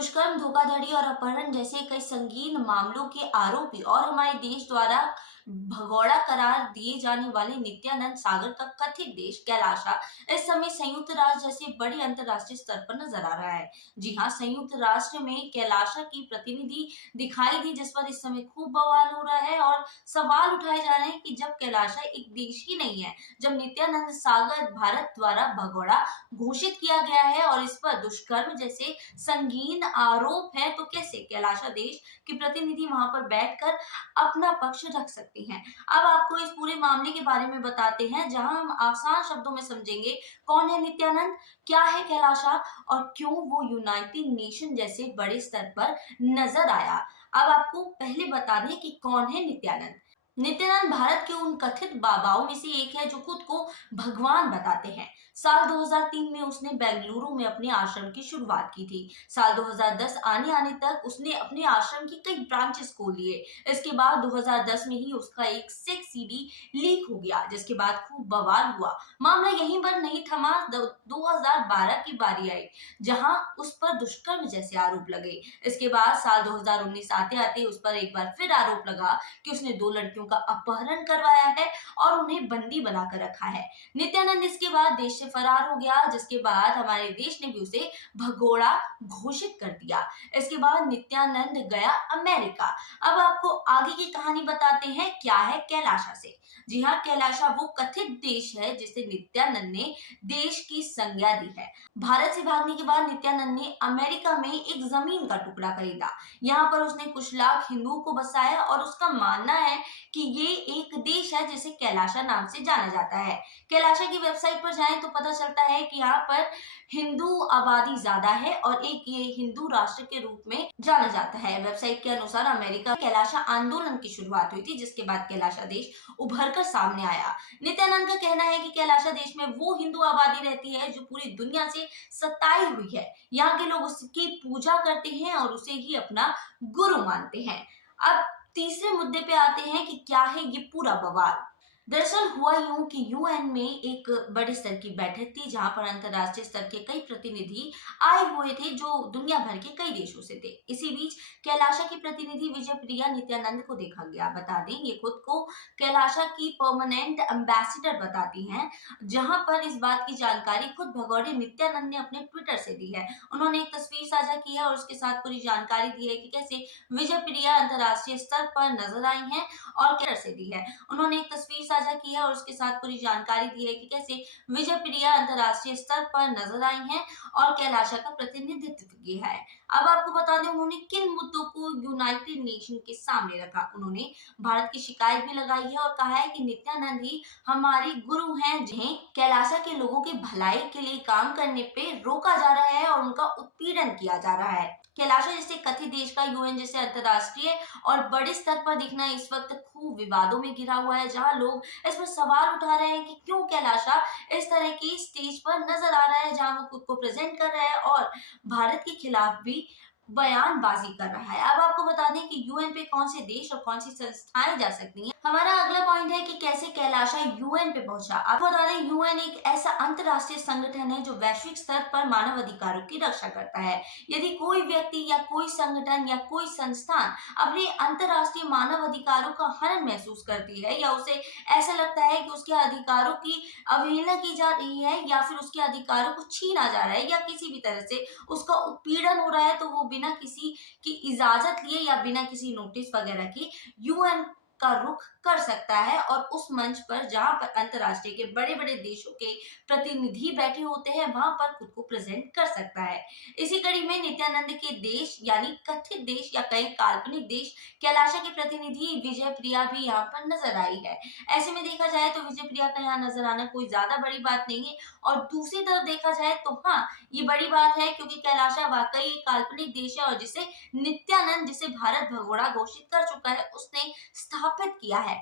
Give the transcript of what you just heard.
दुष्कर्म, धोखाधड़ी और अपहरण जैसे कई संगीन मामलों के आरोपी और हमारे देश द्वारा भगोड़ा करार दिए जाने वाले नित्यानंद सागर का कथित देश कैलाशा इस समय संयुक्त राष्ट्र जैसे बड़े अंतर्राष्ट्रीय स्तर पर नजर आ रहा है। जी हाँ, संयुक्त राष्ट्र में कैलाशा की प्रतिनिधि दिखाई दी, जिस पर इस समय खूब बवाल हो रहा है और सवाल उठाए जा रहे हैं कि जब कैलाशा एक देश ही नहीं है, जब नित्यानंद सागर भारत द्वारा भगोड़ा घोषित किया गया है और इस पर दुष्कर्म जैसे संगीन आरोप है, तो कैसे कैलाशा देश के प्रतिनिधि वहां पर बैठकर अपना पक्ष रख सकती हैं। अब आपको इस पूरे मामले के बारे में बताते हैं, जहां हम आसान शब्दों में समझेंगे कौन है नित्यानंद, क्या है कैलाशा और क्यों वो यूनाइटेड नेशन जैसे बड़े स्तर पर नजर आया। अब आपको पहले बता दें कि कौन है नित्यानंद। नित्यानंद भारत के उन कथित बाबाओं में से एक है जो खुद को भगवान बताते हैं। साल 2003 में उसने बेंगलुरु में अपने आश्रम की शुरुआत की थी। साल 2010 आने तक उसने अपने आश्रम की कई ब्रांचेस खोल लिए। इसके बाद 2010 में ही उसका एक सेक्स सीडी लीक हो गया, जिसके बाद खूब बवाल हुआ। मामला यहीं पर नहीं थमा, 2012 की बारी आई, जहां उस पर दुष्कर्म जैसे आरोप लगे। इसके बाद साल 2019 आते आते उस पर एक बार फिर आरोप लगा कि उसने दो लड़कियों का अपहरण करवाया है और उन्हें बंदी बनाकर रखा है। नित्यानंद इसके बाद देश से फरार हो गया, जिसके बाद हमारे देश ने भी उसे भगोड़ा घोषित कर दिया। इसके बाद नित्यानंद गया अमेरिका। अब आपको आगे की कहानी बताते हैं, क्या है कैलाशा से। जी हाँ, कैलाशा वो कथित देश है जिसे नित्यानंद ने देश की संज्ञा दी है। भारत से भागने के बाद नित्यानंद ने अमेरिका में एक जमीन का टुकड़ा खरीदा। यहाँ पर उसने कुछ लाख हिंदुओं को बसाया और उसका मानना है कि ये एक देश है जिसे कैलाशा नाम से जाना जाता है। कैलाशा की वेबसाइट पर जाएं तो पता चलता है कि यहाँ पर हिंदू आबादी ज्यादा है और एक ये हिंदू राष्ट्र के रूप में जाना जाता है। वेबसाइट के अनुसार अमेरिका में कैलाशा आंदोलन की शुरुआत हुई थी, जिसके बाद कैलाशा देश उभर कर सामने आया। नित्यानंद का कहना है कि कैलाशा देश में वो हिंदू आबादी रहती है जो पूरी दुनिया से सताई हुई है। यहाँ के लोग उसकी पूजा करते हैं और उसे ही अपना गुरु मानते हैं। अब तीसरे मुद्दे पे आते हैं कि क्या है ये पूरा बवाल। दरअसल हुआ यूं कि यूएन में एक बड़े स्तर की बैठक थी, जहां पर अंतर्राष्ट्रीय स्तर के कई प्रतिनिधि आए हुए थे जो दुनिया भर के कई देशों से थे। इसी बीच कैलाशा की प्रतिनिधि विजय प्रिया नित्यानंद को देखा गया। बता दें, ये खुद को कैलाशा की परमानेंट एम्बेसडर बताती हैं, जहां पर इस बात की जानकारी खुद भगौड़े नित्यानंद ने अपने ट्विटर से दी है। उन्होंने एक तस्वीर साझा की है और उसके साथ पूरी जानकारी दी है कि कैसे विजय प्रिया अंतर्राष्ट्रीय स्तर पर नजर आई हैं और ट्विटर से दी है। उन्होंने एक तस्वीर साझा की है और उसके साथ पूरी जानकारी दी है कि कैसे विजय प्रिया अंतर्राष्ट्रीय स्तर पर नजर आई हैं और कैलाशा का प्रतिनिधित्व किया है। अब आपको बता दें उन्होंने किन मुद्दों को यूनाइटेड नेशन के सामने रखा। उन्होंने भारत की शिकायत भी लगाई है और कहा है कि नित्यानंद ही हमारे गुरु हैं, जिन्हें कैलाशा के लोगों के भलाई के लिए काम करने पे रोका जा रहा है और उनका उत्पीड़न किया जा रहा है। कैलाशा जैसे कथित देश का यूएन जैसे अंतर्राष्ट्रीय और बड़े स्तर पर दिखना इस वक्त खूब विवादों में घिरा हुआ है, जहां लोग इस पर सवाल उठा रहे हैं कि क्यों कैलाशा इस तरह की स्टेज पर नजर आ रहा है, जहां वो खुद को प्रेजेंट कर रहा है और भारत के खिलाफ भी बयानबाजी कर रहा है। अब आपको बता दें कि यूएन पे कौन से देश और कौन सी संस्थाएं जा सकती हैं। हमारा अगला पॉइंट है कि कैसे कैलाशा यूएन पे पहुंचा। आपको बता दें, यूएन एक ऐसा अंतरराष्ट्रीय संगठन है जो वैश्विक स्तर पर मानव अधिकारों की रक्षा करता है। यदि कोई व्यक्ति या कोई संगठन या कोई संस्थान अपने अंतरराष्ट्रीय मानव अधिकारों का हनन महसूस करती है या उसे ऐसा लगता है कि उसके अधिकारों की अवहेलना की जा रही है या फिर उसके अधिकारों को छीना जा रहा है या किसी भी तरह से उसका उत्पीड़न हो रहा है, तो वो बिना किसी की इजाजत लिए या बिना किसी नोटिस वगैरह की यूएन का रुख कर सकता है और उस मंच पर जहां पर अंतरराष्ट्रीय के बड़े बड़े देशों के प्रतिनिधि बैठे होते हैं, वहां पर खुद को प्रेजेंट कर सकता है। इसी कड़ी में नित्यानंद के देश यानी कथित देश या कई काल्पनिक देश कैलाशा के प्रतिनिधि विजय प्रिया भी यहाँ पर नजर आई है। ऐसे में देखा जाए तो विजय प्रिया का यहाँ नजर आना कोई ज्यादा बड़ी बात नहीं है और दूसरी तरफ देखा जाए तो हाँ, ये बड़ी बात है क्योंकि कैलाशा वाकई एक काल्पनिक देश है और जिसे नित्यानंद, जिसे भारत भगोड़ा घोषित कर चुका है, उसने स्थापित किया है।